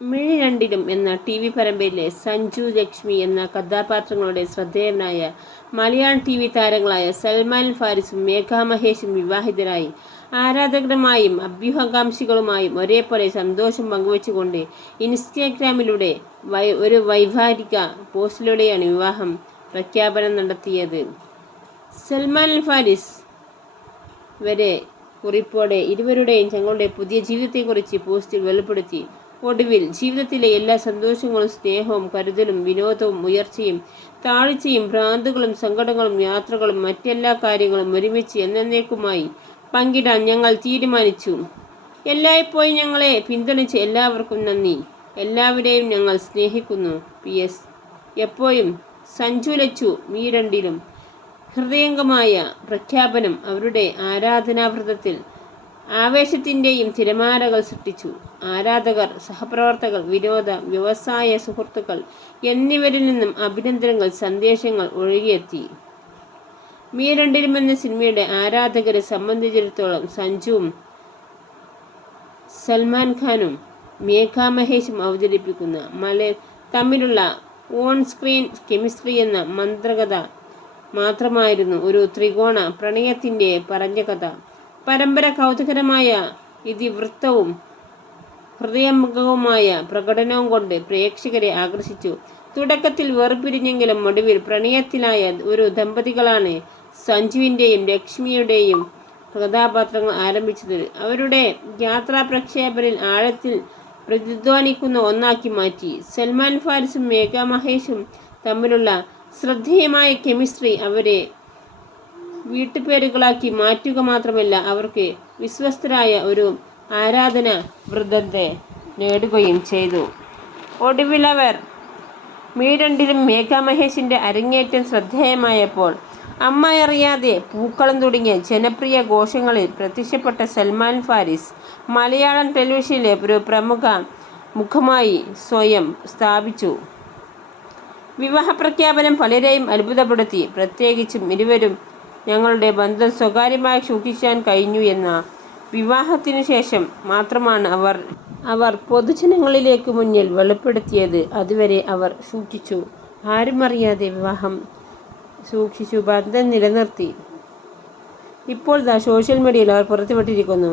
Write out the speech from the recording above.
മിഴി രണ്ടിലും എന്ന TV പരമ്പരയിലെ സഞ്ജു ലക്ഷ്മി എന്ന കഥാപാത്രങ്ങളുടെ ശ്രദ്ധേയനായ മലയാളം TV താരങ്ങളായ സൽമാൻ ഫാരിസും മേഘ മഹേഷും വിവാഹിതരായി. ആരാധകരുമായും അഭ്യൂഹകാംക്ഷികളുമായും ഒരേപോലെ സന്തോഷം പങ്കുവച്ചുകൊണ്ട് ഇൻസ്റ്റഗ്രാമിലൂടെ ഒരു വൈകാരിക പോസ്റ്റിലൂടെയാണ് വിവാഹം പ്രഖ്യാപനം നടത്തിയത്. സൽമാൻ ഫാരിസ് വരെ കുറിപ്പോടെ ഇരുവരുടെയും തങ്ങളുടെ പുതിയ ജീവിതത്തെക്കുറിച്ച് പോസ്റ്റിൽ വെളിപ്പെടുത്തി. ഒടുവിൽ ജീവിതത്തിലെ എല്ലാ സന്തോഷങ്ങളും സ്നേഹവും കരുതലും വിനോദവും ഉയർച്ചയും താഴ്ചയും ഭ്രാന്തുകളും സങ്കടങ്ങളും യാത്രകളും മറ്റെല്ലാ കാര്യങ്ങളും ഒരുമിച്ച് എന്നേക്കുമായി പങ്കിടാൻ ഞങ്ങൾ തീരുമാനിച്ചു. എല്ലായ്പ്പോഴും ഞങ്ങളെ പിന്തുണച്ച എല്ലാവർക്കും നന്ദി. എല്ലാവരെയും ഞങ്ങൾ സ്നേഹിക്കുന്നു. PS എപ്പോഴും സഞ്ജു ലച്ചു മിഴി രണ്ടിലും ഹൃദയംഗമായ പ്രഖ്യാപനം അവരുടെ ആരാധനാവൃത്തത്തിൽ ആവേശത്തിൻ്റെയും തിരമാലകൾ സൃഷ്ടിച്ചു. ആരാധകർ, സഹപ്രവർത്തകർ, വിനോദ വ്യവസായ സുഹൃത്തുക്കൾ എന്നിവരിൽ നിന്നും അഭിനന്ദനങ്ങൾ, സന്ദേശങ്ങൾ ഒഴുകിയെത്തി. മിഴി രണ്ടിലും എന്ന സിനിമയുടെ ആരാധകരെ സംബന്ധിച്ചിടത്തോളം സഞ്ജുവും സൽമാൻ ഖാനും മേഘ മഹേഷും അവതരിപ്പിക്കുന്ന തമ്മിലുള്ള ഓൺ സ്ക്രീൻ കെമിസ്ട്രി എന്ന മന്ത്രകഥ മാത്രമായിരുന്നു ഒരു ത്രികോണ പ്രണയത്തിൻ്റെ പറഞ്ഞ കഥ. പരമ്പര കൗതുകരമായ ഇതിവൃത്തവും ഹൃദയംഗമവുമായ പ്രകടനവും കൊണ്ട് പ്രേക്ഷകരെ ആകർഷിച്ചു. തുടക്കത്തിൽ വേർപിരിഞ്ഞെങ്കിലും ഒടുവിൽ പ്രണയത്തിലായ ഒരു ദമ്പതികളാണ് സഞ്ജുവിൻ്റെയും ലക്ഷ്മിയുടെയും കഥാപാത്രങ്ങൾ ആരംഭിച്ചത്. അവരുടെ യാത്രാ പ്രേക്ഷകരിൽ ആഴത്തിൽ പ്രതിധ്വനിക്കുന്ന ഒന്നാക്കി മാറ്റി. സൽമാൻ ഫാരിസും മേഘ മഹേഷും തമ്മിലുള്ള ശ്രദ്ധേയമായ കെമിസ്ട്രി അവരെ വീട്ടുപേരുകളാക്കി മാറ്റുക മാത്രമല്ല, അവർക്ക് വിശ്വസ്തരായ ഒരു ആരാധനാ വൃന്ദത്തെ നേടുകയും ചെയ്തു. ഒടുവിലവർ മിഴി രണ്ടിലും മേഘ മഹേഷിൻ്റെ അരങ്ങേറ്റം ശ്രദ്ധേയമായപ്പോൾ അമ്മ അറിയാതെ, പൂക്കളം തുടങ്ങിയ ജനപ്രിയ ഘോഷങ്ങളിൽ പ്രത്യക്ഷപ്പെട്ട സൽമാൻ ഫാരിസ് മലയാളം ടെലിവിഷനിലെ ഒരു പ്രമുഖ മുഖമായി സ്വയം സ്ഥാപിച്ചു. വിവാഹപ്രഖ്യാപനം പലരെയും അത്ഭുതപ്പെടുത്തി. പ്രത്യേകിച്ചും ഇരുവരും ഞങ്ങളുടെ ബന്ധം സ്വകാര്യമായി സൂക്ഷിക്കാൻ കഴിഞ്ഞു എന്ന വിവാഹത്തിനു ശേഷം മാത്രമാണ് അവർ പൊതുജനങ്ങളിലേക്ക് മുന്നിൽ വെളിപ്പെടുത്തിയത്. അതുവരെ അവർ സൂക്ഷിച്ചു. ആരും അറിയാതെ വിവാഹം സൂക്ഷിച്ചു ബന്ധം നിലനിർത്തി. ഇപ്പോൾ സോഷ്യൽ മീഡിയയിൽ അവർ പുറത്തുവിട്ടിരിക്കുന്നു.